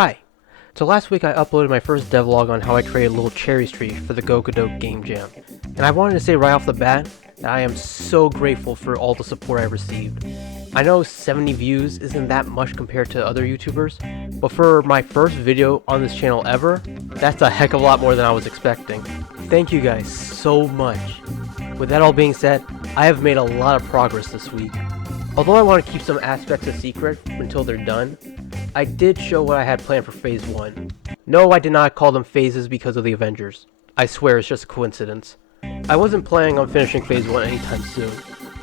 Hi. So last week I uploaded my first devlog on how I created a little cherries tree for the GoGodot Game Jam. And I wanted to say right off the bat that I am so grateful for all the support I received. I know 70 views isn't that much compared to other YouTubers, but for my first video on this channel ever, that's a heck of a lot more than I was expecting. Thank you guys so much. With that all being said, I have made a lot of progress this week. Although I want to keep some aspects a secret until they're done, I did show what I had planned for Phase 1. No, I did not call them phases because of the Avengers. I swear it's just a coincidence. I wasn't planning on finishing Phase 1 anytime soon.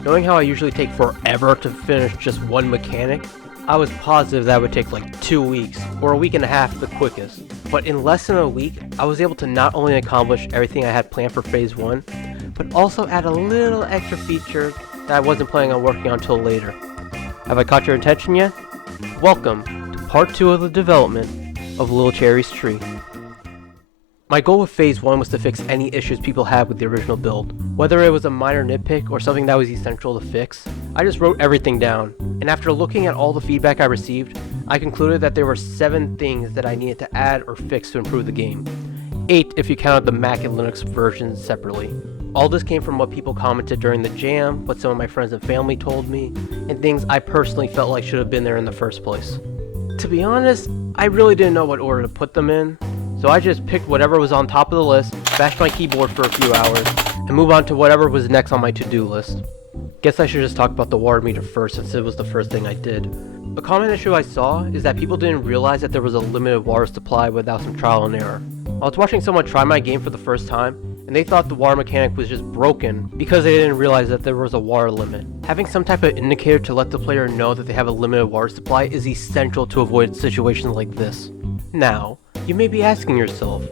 Knowing how I usually take forever to finish just one mechanic, I was positive that would take like 2 weeks, or a week and a half the quickest. But in less than a week, I was able to not only accomplish everything I had planned for Phase 1, but also add a little extra feature that I wasn't planning on working on until later. Have I caught your attention yet? Welcome to part 2 of the development of Little Cherry's tree. My goal with Phase 1 was to fix any issues people had with the original build. Whether it was a minor nitpick or something that was essential to fix, I just wrote everything down, and after looking at all the feedback I received, I concluded that there were 7 things that I needed to add or fix to improve the game. 8 if you counted the Mac and Linux versions separately. All this came from what people commented during the jam, what some of my friends and family told me, and things I personally felt like should have been there in the first place. To be honest, I really didn't know what order to put them in, so I just picked whatever was on top of the list, bashed my keyboard for a few hours, and moved on to whatever was next on my to-do list. Guess I should just talk about the water meter first since it was the first thing I did. A common issue I saw is that people didn't realize that there was a limited water supply without some trial and error. I was watching someone try my game for the first time, and they thought the water mechanic was just broken because they didn't realize that there was a water limit. Having some type of indicator to let the player know that they have a limited water supply is essential to avoid situations like this. Now, you may be asking yourself,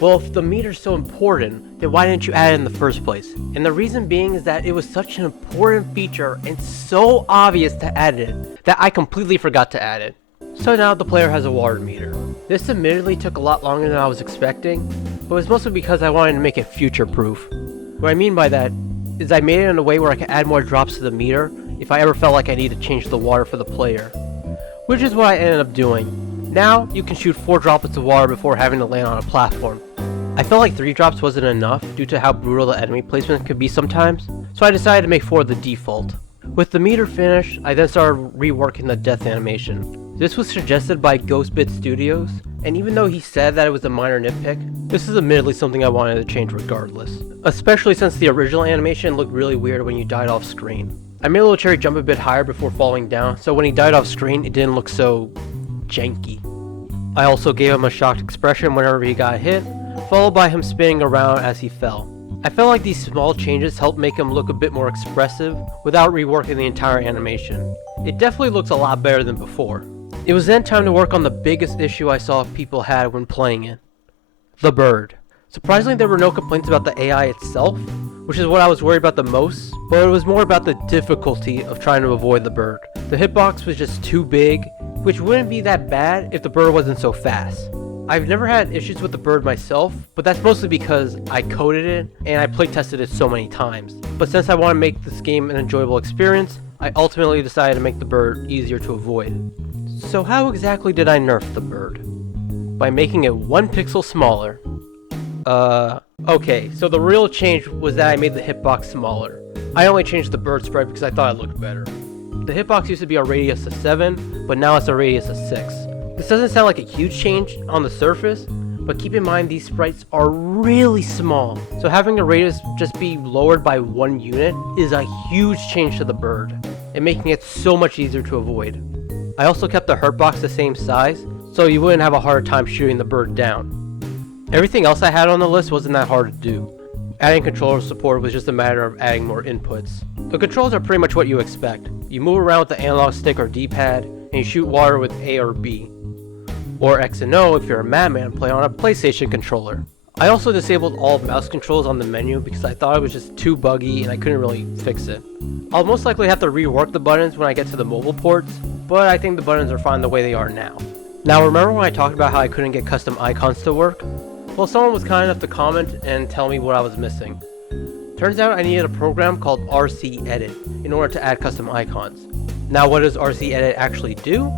well, if the meter's so important, then why didn't you add it in the first place? And the reason being is that it was such an important feature and so obvious to add it that I completely forgot to add it. So now the player has a water meter. This admittedly took a lot longer than I was expecting, but it was mostly because I wanted to make it future-proof. What I mean by that is I made it in a way where I could add more drops to the meter if I ever felt like I needed to change the water for the player. Which is what I ended up doing. Now, you can shoot 4 droplets of water before having to land on a platform. I felt like 3 drops wasn't enough due to how brutal the enemy placement could be sometimes, so I decided to make 4 the default. With the meter finished, I then started reworking the death animation. This was suggested by Ghostbit Studios, and even though he said that it was a minor nitpick, this is admittedly something I wanted to change regardless. Especially since the original animation looked really weird when you died off screen. I made Little Cherry jump a bit higher before falling down, so when he died off screen it didn't look so janky. I also gave him a shocked expression whenever he got hit, followed by him spinning around as he fell. I felt like these small changes helped make him look a bit more expressive without reworking the entire animation. It definitely looks a lot better than before. It was then time to work on the biggest issue I saw people had when playing it. The bird. Surprisingly, there were no complaints about the AI itself, which is what I was worried about the most, but it was more about the difficulty of trying to avoid the bird. The hitbox was just too big, which wouldn't be that bad if the bird wasn't so fast. I've never had issues with the bird myself, but that's mostly because I coded it and I playtested it so many times. But since I want to make this game an enjoyable experience, I ultimately decided to make the bird easier to avoid. So how exactly did I nerf the bird? By making it 1 pixel smaller. Okay, so the real change was that I made the hitbox smaller. I only changed the bird spread because I thought it looked better. The hitbox used to be a radius of 7, but now it's a radius of 6. This doesn't sound like a huge change on the surface, but keep in mind these sprites are really small, so having a radius just be lowered by 1 unit is a huge change to the bird, and making it so much easier to avoid. I also kept the hurtbox the same size, so you wouldn't have a hard time shooting the bird down. Everything else I had on the list wasn't that hard to do. Adding controller support was just a matter of adding more inputs. The controls are pretty much what you expect. You move around with the analog stick or D-pad, and you shoot water with A or B. Or X and O if you're a madman playing on a PlayStation controller. I also disabled all mouse controls on the menu because I thought it was just too buggy and I couldn't really fix it. I'll most likely have to rework the buttons when I get to the mobile ports, but I think the buttons are fine the way they are now. Now remember when I talked about how I couldn't get custom icons to work? Well, someone was kind enough to comment and tell me what I was missing. Turns out I needed a program called RC Edit in order to add custom icons. Now what does RC Edit actually do?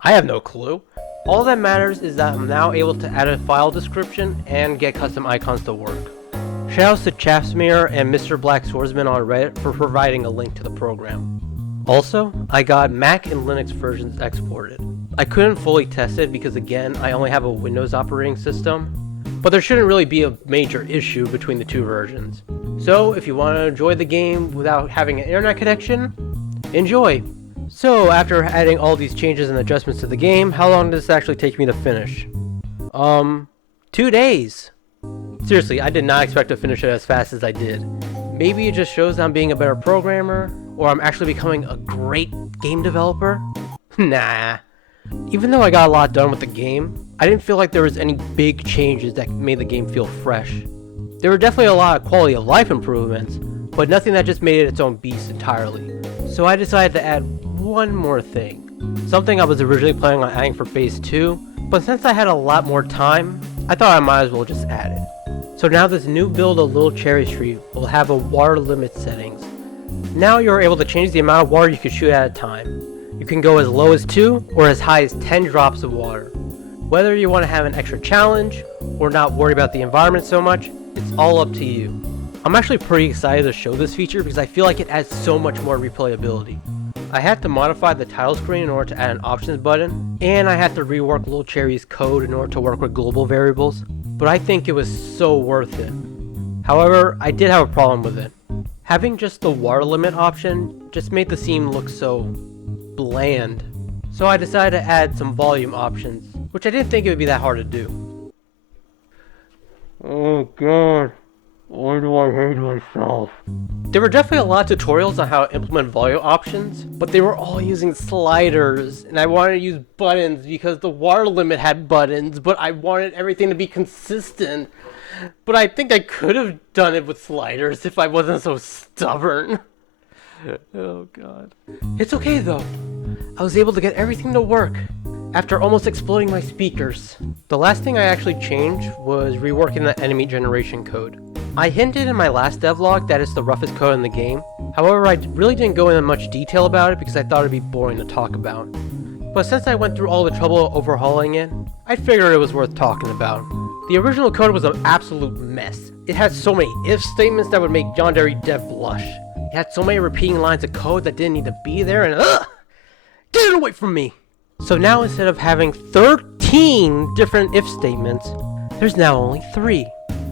I have no clue. All that matters is that I'm now able to add a file description and get custom icons to work. Shoutouts to Chafsmere and Mr. Black Swordsman on Reddit for providing a link to the program. Also, I got Mac and Linux versions exported. I couldn't fully test it because again, I only have a Windows operating system, but there shouldn't really be a major issue between the two versions. So if you want to enjoy the game without having an internet connection, enjoy! So after adding all these changes and adjustments to the game, how long does this actually take me to finish? 2 days! Seriously, I did not expect to finish it as fast as I did. Maybe it just shows I'm being a better programmer, or I'm actually becoming a great game developer? Nah. Even though I got a lot done with the game, I didn't feel like there was any big changes that made the game feel fresh. There were definitely a lot of quality of life improvements, but nothing that just made it its own beast entirely. So I decided to add one more thing. Something I was originally planning on adding for Phase 2, but since I had a lot more time, I thought I might as well just add it. So now this new build of Little Cherry Street will have a water limit settings. Now you're able to change the amount of water you can shoot at a time. You can go as low as 2 or as high as 10 drops of water. Whether you want to have an extra challenge or not worry about the environment so much, it's all up to you. I'm actually pretty excited to show this feature because I feel like it adds so much more replayability. I had to modify the title screen in order to add an options button, and I had to rework Little Cherry's code in order to work with global variables, but I think it was so worth it. However, I did have a problem with it. Having just the water limit option just made the scene look so bland. So I decided to add some volume options, which I didn't think it would be that hard to do. Oh god, why do I hate myself? There were definitely a lot of tutorials on how to implement volume options, but they were all using sliders, and I wanted to use buttons because the water limit had buttons, but I wanted everything to be consistent. But I think I could have done it with sliders if I wasn't so stubborn. Oh god. It's okay though. I was able to get everything to work after almost exploding my speakers. The last thing I actually changed was reworking the enemy generation code. I hinted in my last devlog that it's the roughest code in the game. However, I really didn't go into much detail about it because I thought it'd be boring to talk about. But since I went through all the trouble of overhauling it, I figured it was worth talking about. The original code was an absolute mess. It had so many if statements that would make Yandere Dev blush. It had so many repeating lines of code that didn't need to be there, and get it away from me! So now instead of having 13 different if statements, there's now only 3.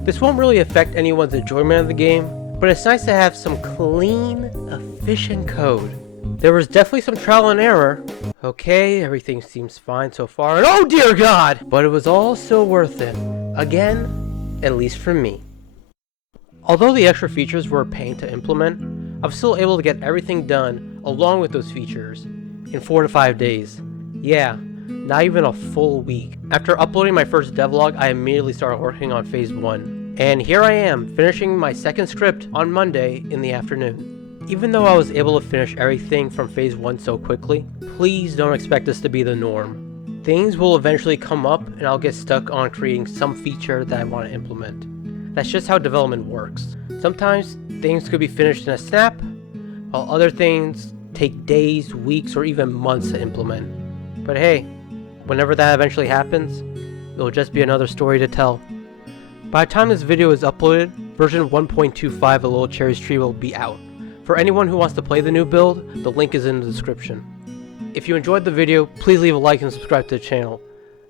This won't really affect anyone's enjoyment of the game, but it's nice to have some clean, efficient code. There was definitely some trial and error. Okay, everything seems fine so far, and oh dear god! But it was all so worth it. Again, at least for me. Although the extra features were a pain to implement, I was still able to get everything done along with those features in 4 to 5 days. Yeah, not even a full week. After uploading my first devlog, I immediately started working on Phase 1. And here I am, finishing my second script on Monday in the afternoon. Even though I was able to finish everything from Phase 1 so quickly, please don't expect this to be the norm. Things will eventually come up and I'll get stuck on creating some feature that I want to implement. That's just how development works. Sometimes things could be finished in a snap, while other things take days, weeks, or even months to implement. But hey, whenever that eventually happens, it'll just be another story to tell. By the time this video is uploaded, version 1.25 of Little Cherry Street will be out. For anyone who wants to play the new build, the link is in the description. If you enjoyed the video, please leave a like and subscribe to the channel.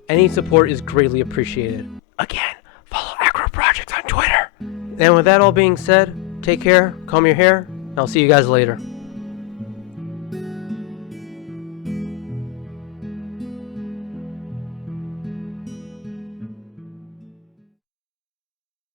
Any support is greatly appreciated. Again, follow Acro Projects on Twitter. And with that all being said, take care, comb your hair, and I'll see you guys later.